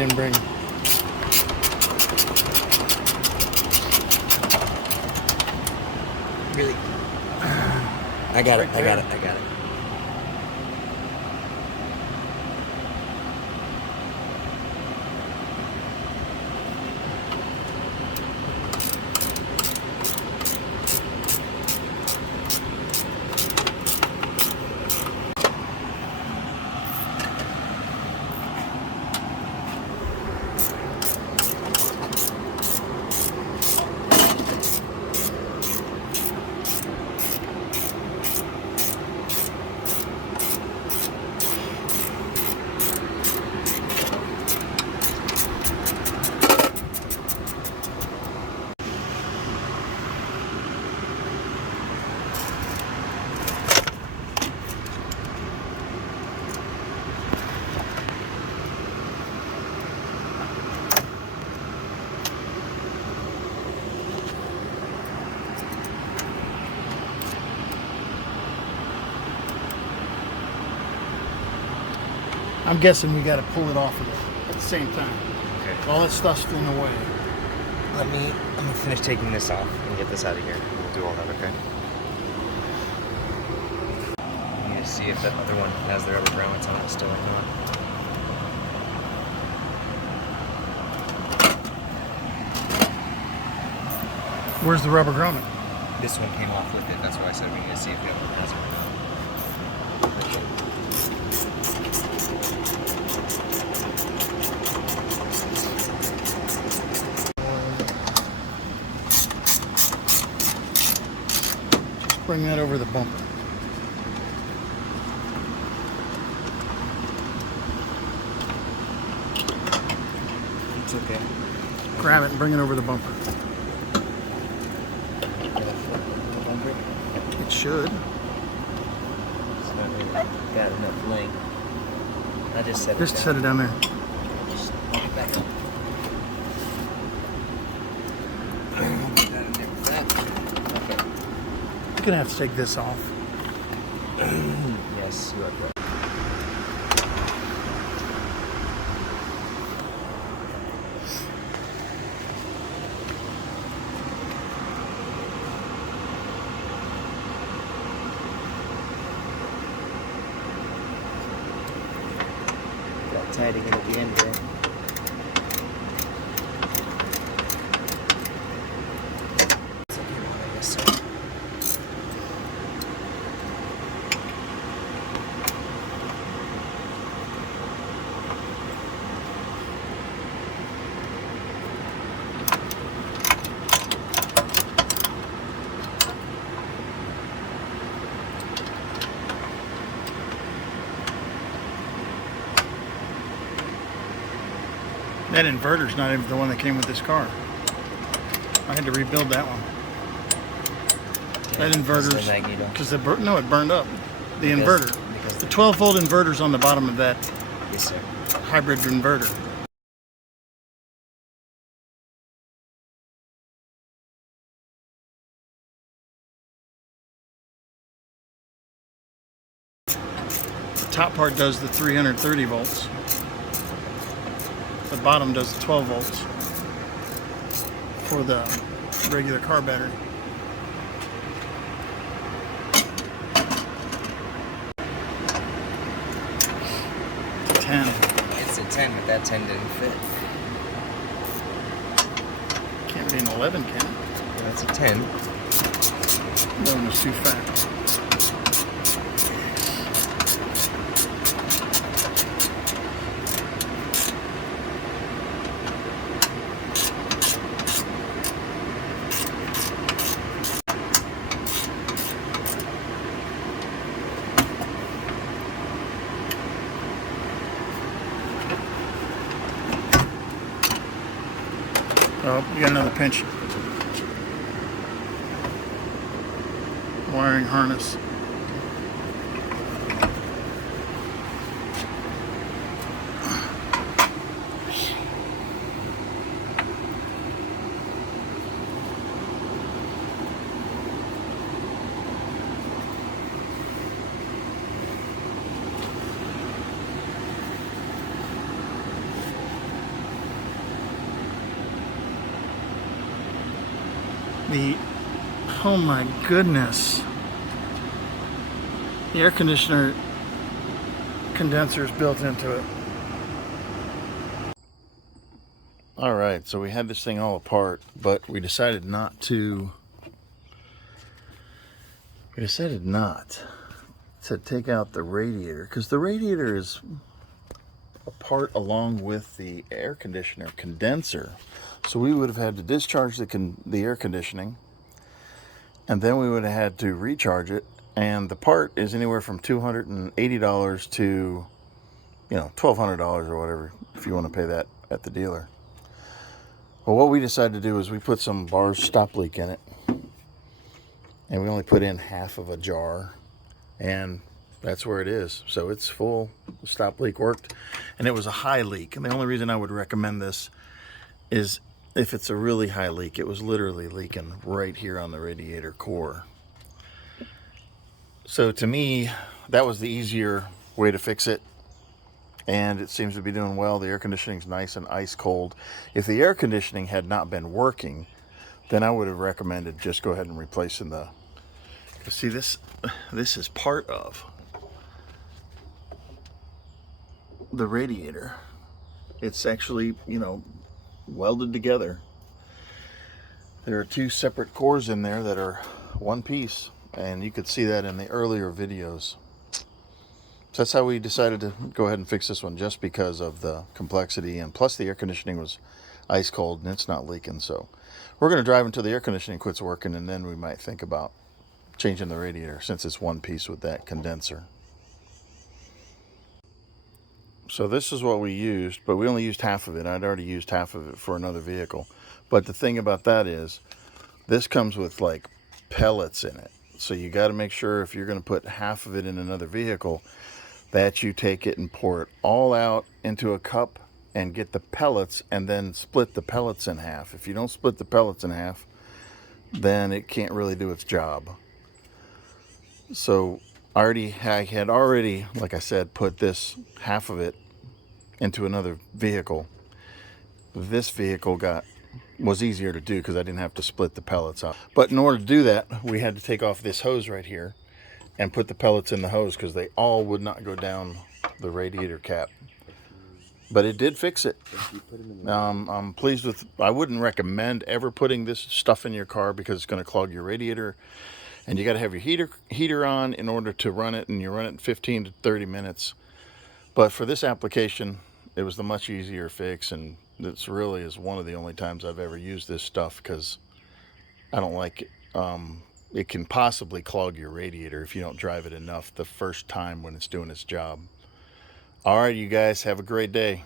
didn't bring. Really? I got it. I got it. I got it. I'm guessing we got to pull it off of it at the same time. Okay. All that stuff's in the way. I'm gonna finish taking this off and get this out of here. We'll do all that, okay? I need to see if that other one has the rubber grommets on it still or not. Where's the rubber grommet? This one came off with it. That's why I said we need to see if the other one has it or not. Bring that over the bumper. It's okay. Grab it and bring it over the bumper. It should. It's not really got enough length. I just set it Just down. set it down there. Just walk it back up. Put that in there with that. Okay. You're gonna have to take this off. Yes, you are correct. Got tighting it at the end there. It's okay, I guess so. That inverter's not even the one that came with this car. I had to rebuild that one. That inverter's because it burned up. The inverter, the 12-volt inverter's on the bottom of that Yes, sir. hybrid inverter. The top part does the 330 volts. The bottom does the 12 volts for the regular car battery. It's a 10. It's a 10, but that 10 didn't fit. Can't be an 11, can it? That's a 10. 11 is too fat. Oh, you got another pinch. Wiring harness. The, oh my goodness. The air conditioner condenser is built into it. All right, so we had this thing all apart, but we decided not to take out the radiator, because the radiator is apart along with the air conditioner condenser. So we would have had to discharge the air conditioning, and then we would have had to recharge it. And the part is anywhere from $280 to, $1,200 or whatever, if you want to pay that at the dealer. Well, what we decided to do is we put some bars stop leak in it, and we only put in half of a jar, and that's where it is. So it's full. The stop leak worked, and it was a high leak. And the only reason I would recommend this is if it's a really high leak. It was literally leaking right here on the radiator core. So to me, that was the easier way to fix it, and it seems to be doing well. The air conditioning's nice and ice cold. If the air conditioning had not been working, then I would have recommended just go ahead and replacing the, see, this is part of the radiator. It's actually, welded together. There are two separate cores in there that are one piece, and you could see that in the earlier videos. So that's how we decided to go ahead and fix this one, just because of the complexity, and plus the air conditioning was ice cold and it's not leaking. So we're going to drive until the air conditioning quits working, and then we might think about changing the radiator, since it's one piece with that condenser. So this is what we used, but we only used half of it. I'd already used half of it for another vehicle. But the thing about that is, this comes with like pellets in it. So you got to make sure, if you're going to put half of it in another vehicle, that you take it and pour it all out into a cup and get the pellets, and then split the pellets in half. If you don't split the pellets in half, then it can't really do its job. So I had already, like I said, put this half of it into another vehicle. This vehicle was easier to do because I didn't have to split the pellets out. But in order to do that, we had to take off this hose right here and put the pellets in the hose, because they all would not go down the radiator cap. But it did fix it. I'm pleased with. I wouldn't recommend ever putting this stuff in your car, because it's going to clog your radiator, and you got to have your heater on in order to run it, and you run it in 15 to 30 minutes. But for this application, it was the much easier fix, and this really is one of the only times I've ever used this stuff, because I don't like it. It can possibly clog your radiator if you don't drive it enough the first time when it's doing its job. All right, you guys, have a great day.